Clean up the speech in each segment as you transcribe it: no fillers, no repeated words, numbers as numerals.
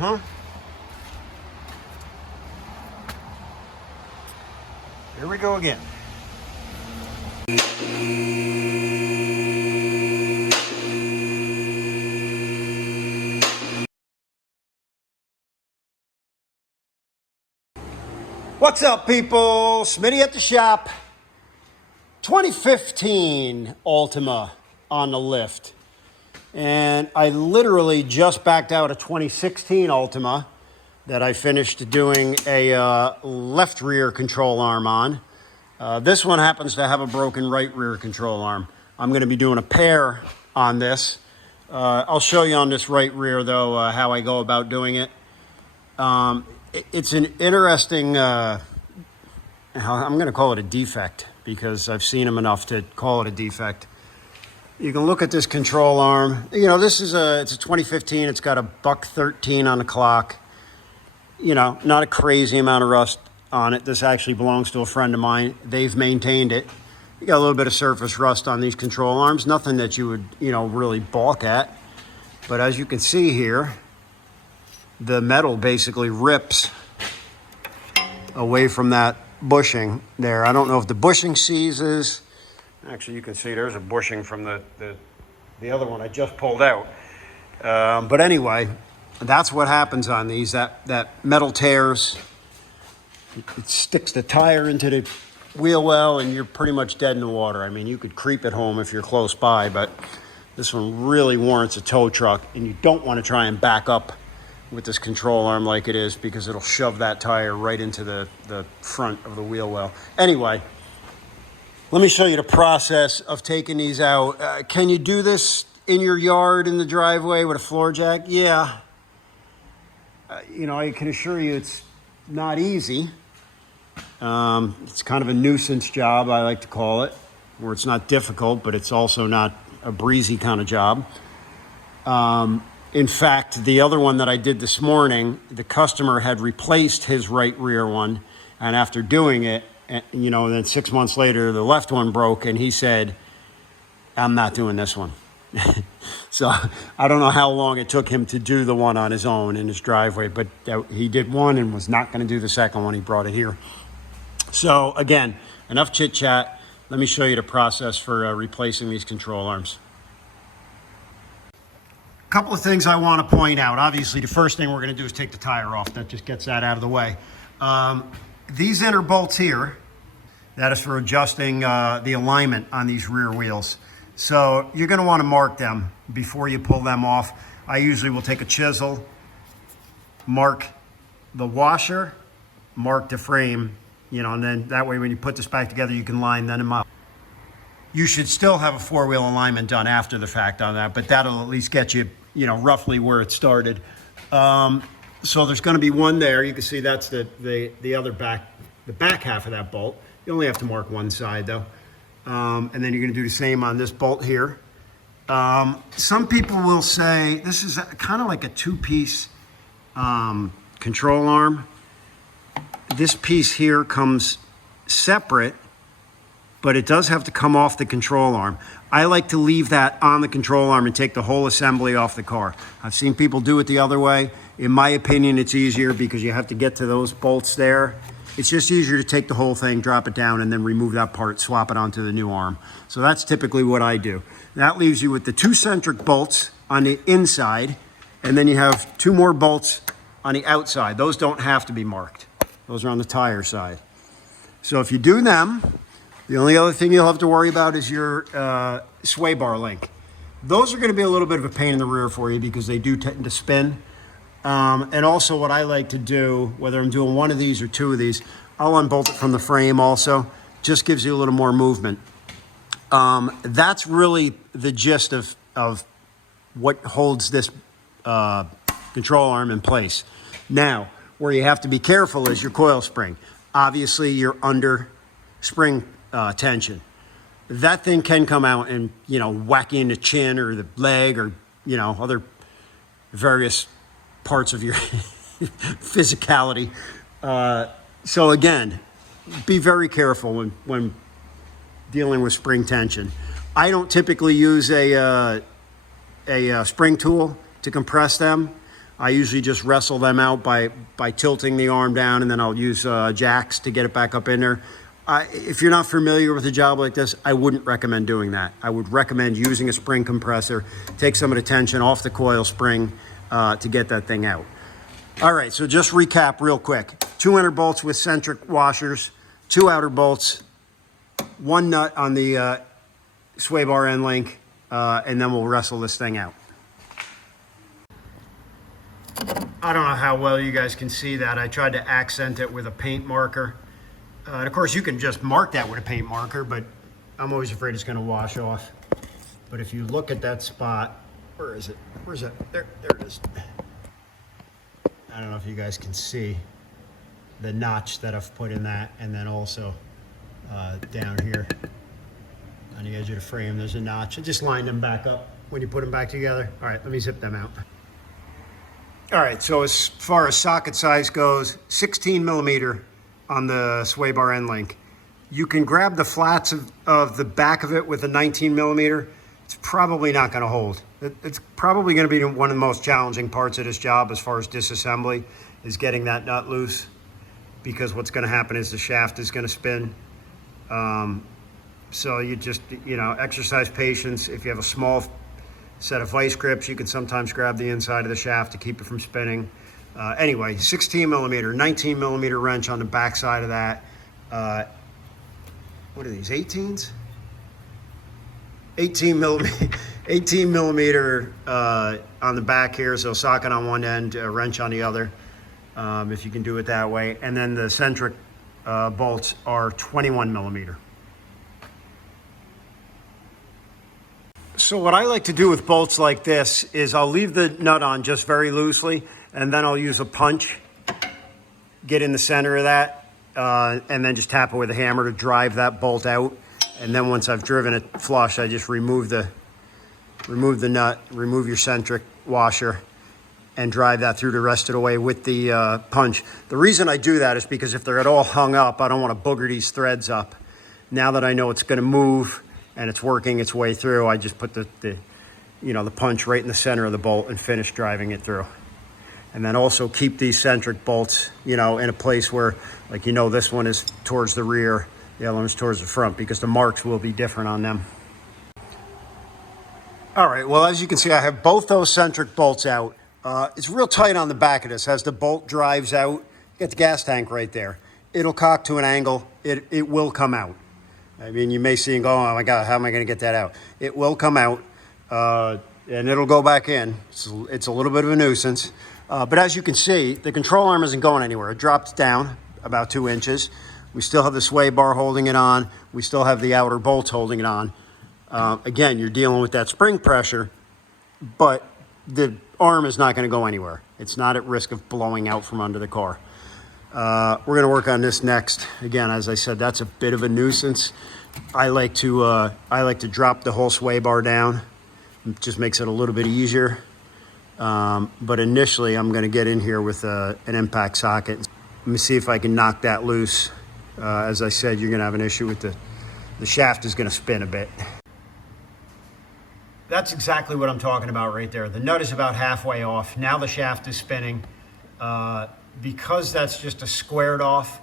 Here we go again. What's up, people? Smitty at the shop. 2015 Altima on the lift. And I literally just backed out a 2016 Altima that I finished doing a left rear control arm on. This one happens to have a broken right rear control arm. I'm going to be doing a pair on this. I'll show you on this right rear, though, how I go about doing it. It's an interesting, I'm going to call it a defect because I've seen them enough to call it a defect. You can look at this control arm. You know, this is it's a 2015. It's got a buck 13 on the clock. You know, not a crazy amount of rust on it. This actually belongs to a friend of mine. They've maintained it. You got a little bit of surface rust on these control arms. Nothing that you would, you know, really balk at. But as you can see here, the metal basically rips away from that bushing there. I don't know if the bushing seizes. Actually, you can see there's a bushing from the other one I just pulled out. But anyway, that's what happens on these. That metal tears. It sticks the tire into the wheel well, and you're pretty much dead in the water. I mean, you could creep it home if you're close by, but this one really warrants a tow truck, and you don't want to try and back up with this control arm like it is because it'll shove that tire right into the front of the wheel well. Anyway, let me show you the process of taking these out. Can you do this in your yard, in the driveway with a floor jack? Yeah. You know, I can assure you it's not easy. It's kind of a nuisance job, I like to call it, where it's not difficult, but it's also not a breezy kind of job. In fact, the other one that I did this morning, the customer had replaced his right rear one, and after doing it, you know, then 6 months later, the left one broke, and he said, I'm not doing this one. So I don't know how long it took him to do the one on his own in his driveway, but he did one and was not going to do the second one. He brought it here. So again, enough chit chat. Let me show you the process for replacing these control arms. A couple of things I want to point out. Obviously, the first thing we're going to do is take the tire off. That just gets that out of the way. These inner bolts here, that is for adjusting the alignment on these rear wheels. So you're going to want to mark them before you pull them off. I usually will take a chisel, mark the washer, mark the frame, you know, and then that way when you put this back together, you can line them up. You should still have a four-wheel alignment done after the fact on that, but that'll at least get you, you know, roughly where it started. So there's going to be one there. You can see that's the other back, the back half of that bolt. You only have to mark one side though. And then you're going to do the same on this bolt here. Some people will say this is kind of like a two-piece control arm. This piece here comes separate, but it does have to come off the control arm. I like to leave that on the control arm and take the whole assembly off the car. I've seen people do it the other way. In my opinion, it's easier because you have to get to those bolts there. It's just easier to take the whole thing, drop it down, and then remove that part, swap it onto the new arm. So that's typically what I do. That leaves you with the two centric bolts on the inside, and then you have two more bolts on the outside. Those don't have to be marked. Those are on the tire side. So if you do them, the only other thing you'll have to worry about is your sway bar link. Those are going to be a little bit of a pain in the rear for you because they do tend to spin. And also what I like to do, whether I'm doing one of these or two of these, I'll unbolt it from the frame also. Just gives you a little more movement. That's really the gist of what holds this control arm in place. Now, where you have to be careful is your coil spring. Obviously, you're under spring tension. That thing can come out and, you know, whack you in the chin or the leg or, you know, other various parts of your physicality. So again, be very careful when dealing with spring tension. I don't typically use a spring tool to compress them. I usually just wrestle them out by tilting the arm down, and then I'll use jacks to get it back up in there. If you're not familiar with a job like this, I wouldn't recommend doing that. I would recommend using a spring compressor, take some of the tension off the coil spring to get that thing out. All right, so just recap real quick. 2 inner bolts with centric washers, 2 outer bolts, 1 nut on the sway bar end link, and then we'll wrestle this thing out. I don't know how well you guys can see that. I tried to accent it with a paint marker. And of course, you can just mark that with a paint marker, but I'm always afraid it's going to wash off. But if you look at that spot, where is it? Where's that? There it is. I don't know if you guys can see the notch that I've put in that, and then also down here on the edge of the frame, there's a notch. I just lined them back up when you put them back together. All right, let me zip them out. All right, so as far as socket size goes, 16 millimeter on the sway bar end link. You can grab the flats of the back of it with a 19 millimeter. It's probably not gonna hold. It's probably gonna be one of the most challenging parts of this job as far as disassembly, is getting that nut loose, because what's gonna happen is the shaft is gonna spin. So you just, exercise patience. If you have a small set of vice grips, you can sometimes grab the inside of the shaft to keep it from spinning. Anyway, 16 millimeter, 19 millimeter wrench on the back side of that. What are these, 18s? 18 millimeter on the back here, so socket on one end, wrench on the other, if you can do it that way. And then the centric bolts are 21 millimeter. So what I like to do with bolts like this is I'll leave the nut on just very loosely, and then I'll use a punch, get in the center of that, and then just tap it with a hammer to drive that bolt out. And then once I've driven it flush, I just remove the nut, remove your centric washer, and drive that through the rest of the way with the punch. The reason I do that is because if they're at all hung up, I don't want to booger these threads up. Now that I know it's going to move and it's working its way through, I just put the punch right in the center of the bolt and finish driving it through. And then also keep these centric bolts, in a place where, this one is towards the rear, the other one's towards the front, because the marks will be different on them. All right, well, as you can see, I have both those centric bolts out. It's real tight on the back of this. As the bolt drives out, you get the gas tank right there. It'll cock to an angle. It will come out. I mean, you may see and go, oh my God, how am I going to get that out? It will come out, and it'll go back in. It's a little bit of a nuisance. But as you can see, the control arm isn't going anywhere. It drops down about 2 inches. We still have the sway bar holding it on. We still have the outer bolts holding it on. Again, you're dealing with that spring pressure, but the arm is not going to go anywhere. It's not at risk of blowing out from under the car. We're going to work on this next. Again, as I said, that's a bit of a nuisance. I like to drop the whole sway bar down. It just makes it a little bit easier. But initially, I'm going to get in here with an impact socket. Let me see if I can knock that loose. As I said, you're going to have an issue with the shaft is going to spin a bit. That's exactly what I'm talking about right there. The nut is about halfway off. Now the shaft is spinning. Because that's just a squared off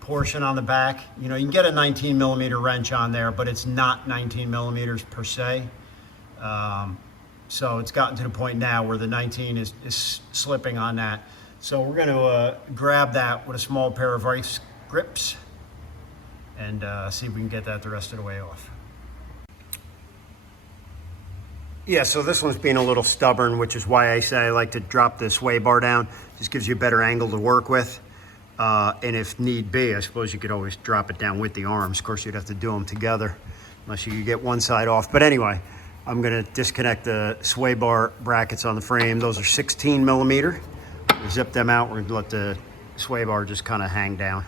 portion on the back, you can get a 19 millimeter wrench on there, but it's not 19 millimeters per se. So it's gotten to the point now where the 19 is slipping on that. So we're going to grab that with a small pair of vice grips and see if we can get that the rest of the way off. Yeah, so this one's being a little stubborn, which is why I say I like to drop this sway bar down. Just gives you a better angle to work with. And if need be, I suppose you could always drop it down with the arms. Of course, you'd have to do them together unless you could get one side off. But anyway, I'm going to disconnect the sway bar brackets on the frame. Those are 16 millimeter. We'll zip them out. We're going to let the sway bar just kind of hang down.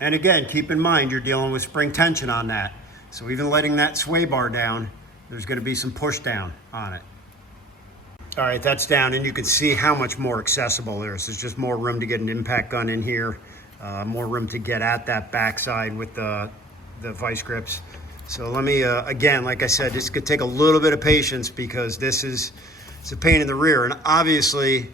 And again, keep in mind you're dealing with spring tension on that. So even letting that sway bar down, there's going to be some push down on it. All right, that's down, and you can see how much more accessible there is. There's just more room to get an impact gun in here, more room to get at that backside with the vice grips. So let me, again, like I said, this could take a little bit of patience because it's a pain in the rear. And obviously,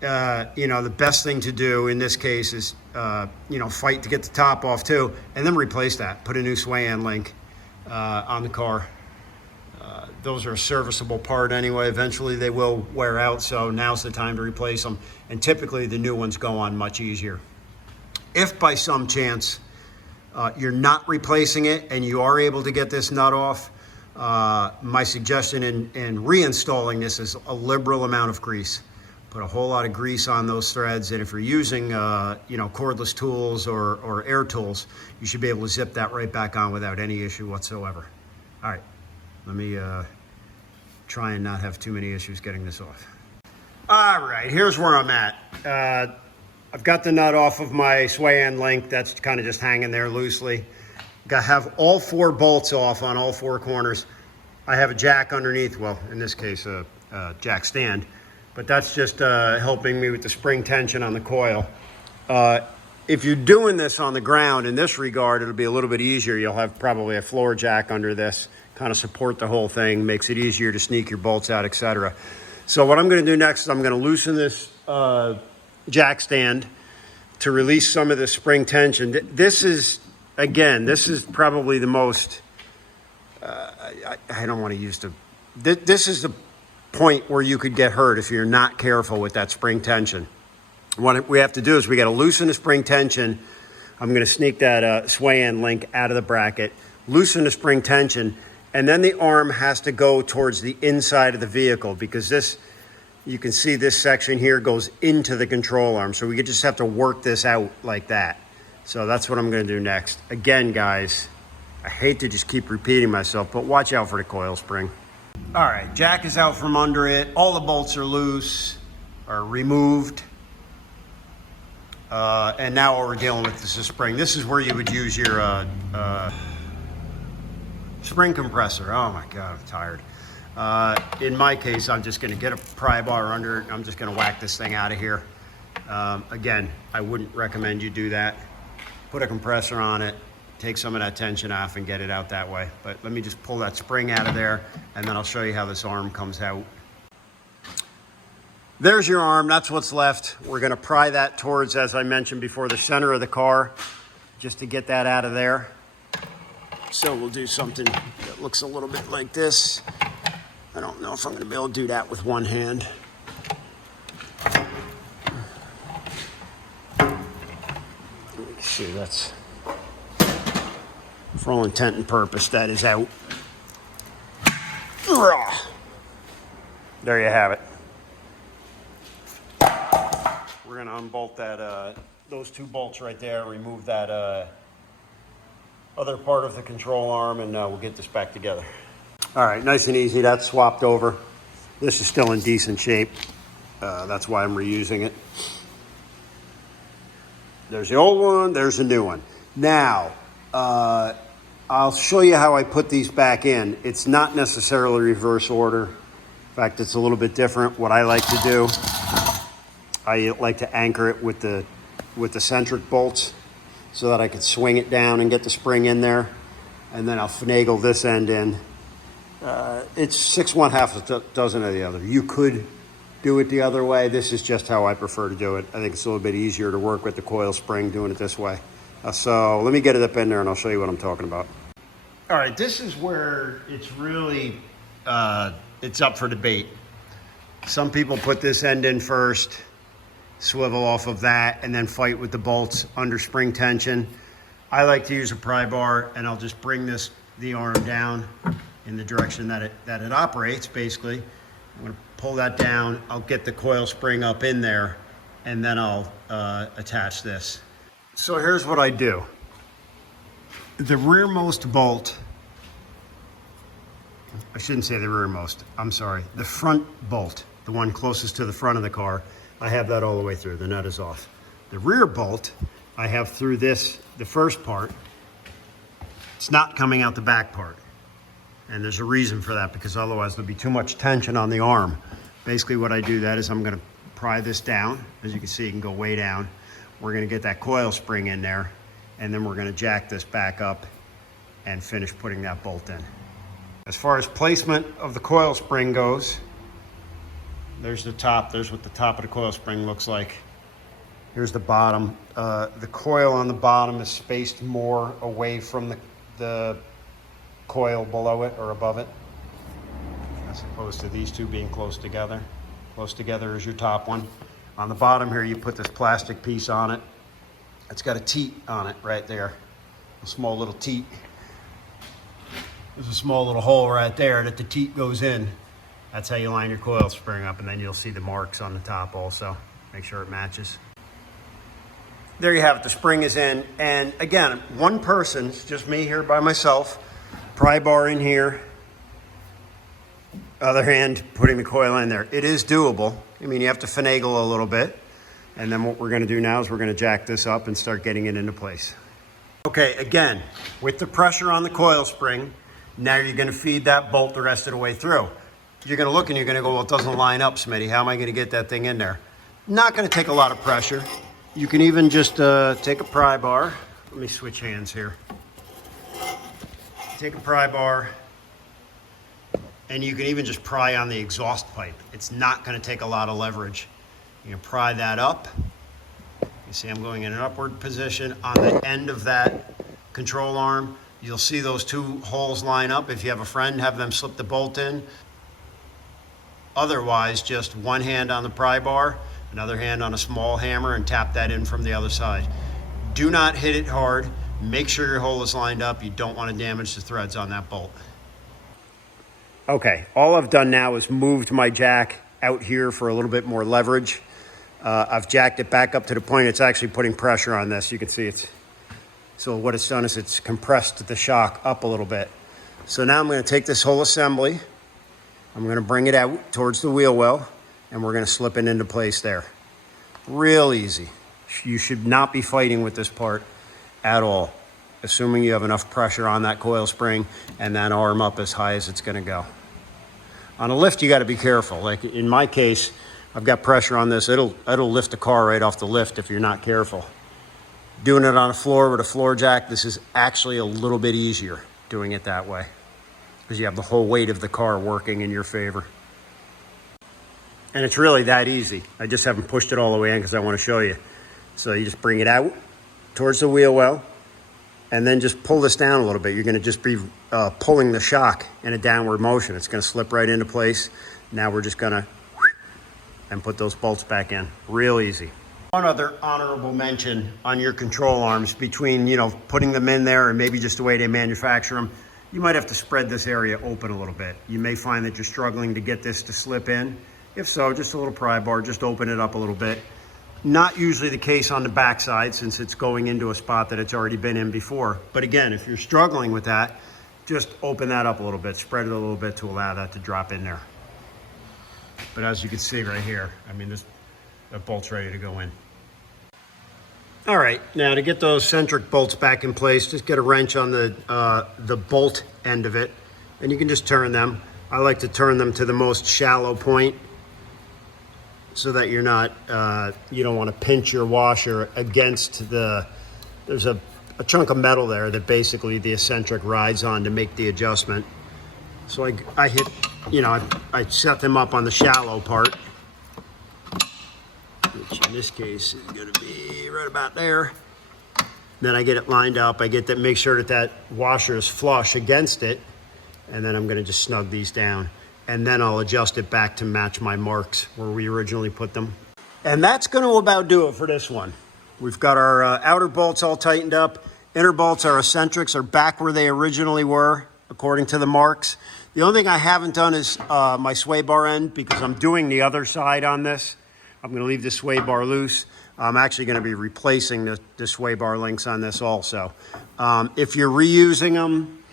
the best thing to do in this case is, fight to get the top off too, and then replace that. Put a new sway end link on the car. Those are a serviceable part anyway. Eventually they will wear out, so now's the time to replace them. And typically the new ones go on much easier. If by some chance you're not replacing it and you are able to get this nut off, my suggestion in reinstalling this is a liberal amount of grease. Put a whole lot of grease on those threads, and if you're using cordless tools or air tools, you should be able to zip that right back on without any issue whatsoever. All right, let me try and not have too many issues getting this off. All right, here's where I'm at. I've got the nut off of my sway end link. That's kind of just hanging there loosely. I have all 4 bolts off on all 4 corners. I have a jack underneath, well, in this case, a jack stand, but that's just helping me with the spring tension on the coil. If you're doing this on the ground in this regard, it'll be a little bit easier. You'll have probably a floor jack under this, kind of support the whole thing, makes it easier to sneak your bolts out, etc. So what I'm going to do next is I'm going to loosen this jack stand to release some of the spring tension. This is probably the most, I don't want to use this is the point where you could get hurt if you're not careful with that spring tension. What we have to do is we got to loosen the spring tension. I'm going to sneak that sway end link out of the bracket, loosen the spring tension, and then the arm has to go towards the inside of the vehicle because this, you can see this section here goes into the control arm. So we just have to work this out like that. So that's what I'm going to do next. Again, guys, I hate to just keep repeating myself, but watch out for the coil spring. All right, jack is out from under it. All the bolts are loose or removed. And now what we're dealing with is a spring. This is where you would use your spring compressor. Oh my God, I'm tired. In my case, I'm just gonna get a pry bar under it. I'm just gonna whack this thing out of here. Again, I wouldn't recommend you do that. Put a compressor on it, take some of that tension off and get it out that way. But let me just pull that spring out of there and then I'll show you how this arm comes out. There's your arm, that's what's left. We're gonna pry that towards, as I mentioned before, the center of the car, just to get that out of there. So we'll do something that looks a little bit like this. I don't know if I'm gonna be able to do that with one hand. Let's see, that's, for all intent and purpose, that is out. There you have it. We're gonna unbolt that, those 2 bolts right there, remove that other part of the control arm, and we'll get this back together. All right, nice and easy, that's swapped over. This is still in decent shape. That's why I'm reusing it. There's the old one, there's the new one. Now, I'll show you how I put these back in. It's not necessarily reverse order. In fact, it's a little bit different. What I like to do, I like to anchor it with the centric bolts so that I can swing it down and get the spring in there. And then I'll finagle this end in. It's 6 1/2 a dozen of the other. You could do it the other way. This is just how I prefer to do it. I think it's a little bit easier to work with the coil spring doing it this way. So let me get it up in there and I'll show you what I'm talking about. All right, this is where it's really, it's up for debate. Some people put this end in first, swivel off of that, and then fight with the bolts under spring tension. I like to use a pry bar, and I'll just bring the arm down in the direction that it operates, basically. I'm gonna pull that down, I'll get the coil spring up in there, and then I'll attach this. So here's what I do. The rearmost bolt, I shouldn't say the rearmost, I'm sorry, the front bolt, the one closest to the front of the car, I have that all the way through, the nut is off. The rear bolt, I have through this, the first part, it's not coming out the back part. And there's a reason for that, because otherwise there'll be too much tension on the arm. Basically what I do that is I'm gonna pry this down. As you can see, it can go way down. We're gonna get that coil spring in there, and then we're gonna jack this back up and finish putting that bolt in. As far as placement of the coil spring goes, there's the top. There's what the top of the coil spring looks like. Here's the bottom. The coil on the bottom is spaced more away from the coil below it or above it, as opposed to these two being close together. Close together is your top one. On the bottom here, you put this plastic piece on it. It's got a teat on it right there, a small little teat. There's a small little hole right there that the teat goes in. That's how you line your coil spring up, and then you'll see the marks on the top also. Make sure it matches. There you have it, the spring is in. And again, one person, it's just me here by myself, pry bar in here, other hand putting the coil in there. It is doable. I mean, you have to finagle a little bit. And then what we're gonna do now is we're gonna jack this up and start getting it into place. Okay, again, with the pressure on the coil spring, now you're gonna feed that bolt the rest of the way through. You're gonna look and you're gonna go, well, it doesn't line up, Smitty. How am I gonna get that thing in there? Not gonna take a lot of pressure. You can even just take a pry bar. Let me switch hands here. Take a pry bar, and you can even just pry on the exhaust pipe. It's not gonna take a lot of leverage. You can pry that up. You see I'm going in an upward position. On the end of that control arm, you'll see those two holes line up. If you have a friend, have them slip the bolt in. Otherwise, just one hand on the pry bar, another hand on a small hammer, and tap that in from the other side. Do not hit it hard. Make sure your hole is lined up. You don't want to damage the threads on that bolt. Okay, all I've done now is moved my jack out here for a little bit more leverage. I've jacked it back up to the point it's actually putting pressure on this. You can see it's, so what it's done is it's compressed the shock up a little bit. So now I'm going to take this whole assembly, I'm going to bring it out towards the wheel well, and we're going to slip it into place there. Real easy. You should not be fighting with this part at all, assuming you have enough pressure on that coil spring and that arm up as high as it's going to go. On a lift, you got to be careful. Like in my case, I've got pressure on this. It'll lift the car right off the lift if you're not careful. Doing it on a floor with a floor jack, this is actually a little bit easier doing it that way, because you have the whole weight of the car working in your favor. And it's really that easy. I just haven't pushed it all the way in because I want to show you. So you just bring it out towards the wheel well, and then just pull this down a little bit. You're going to just be pulling the shock in a downward motion. It's going to slip right into place. Now we're just going to and put those bolts back in. Real easy. One other honorable mention on your control arms, between, you know, putting them in there and maybe just the way they manufacture them, you might have to spread this area open a little bit. You may find that you're struggling to get this to slip in. If so, just a little pry bar, just open it up a little bit. Not usually the case on the backside, since it's going into a spot that it's already been in before. But again, if you're struggling with that, just open that up a little bit, spread it a little bit to allow that to drop in there. But as you can see right here, I mean, that bolt's ready to go in. All right, now to get those centric bolts back in place, just get a wrench on the bolt end of it, and you can just turn them. I like to turn them to the most shallow point, so that you're not, you don't want to pinch your washer against there's a chunk of metal there that basically the eccentric rides on to make the adjustment. So I hit, you know, I set them up on the shallow part, which in this case is going to be right about there. Then I get it lined up. I get that, make sure that washer is flush against it, and then I'm going to just snug these down. And then I'll adjust it back to match my marks where we originally put them. And that's going to about do it for this one. We've got our outer bolts all tightened up. Inner bolts, our eccentrics, are back where they originally were, according to the marks. The only thing I haven't done is my sway bar end, because I'm doing the other side on this. I'm going to leave the sway bar loose. I'm actually going to be replacing the sway bar links on this also. If you're reusing them,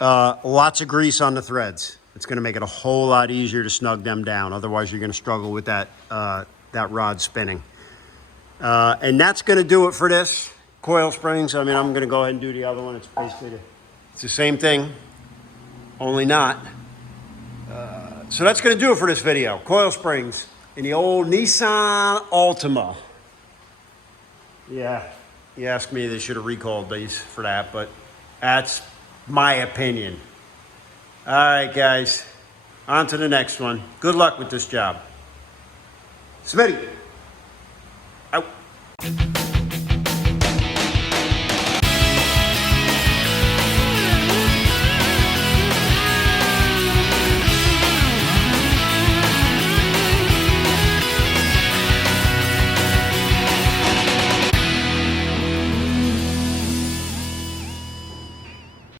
lots of grease on the threads. It's going to make it a whole lot easier to snug them down. Otherwise, you're going to struggle with that rod spinning. And that's going to do it for this. Coil springs, I mean, I'm going to go ahead and do the other one. It's basically it's the same thing, only not. So that's going to do it for this video. Coil springs in the old Nissan Altima. Yeah, you asked me, they should have recalled these for that, but that's my opinion. All right, guys. On to the next one. Good luck with this job. Smitty. Out.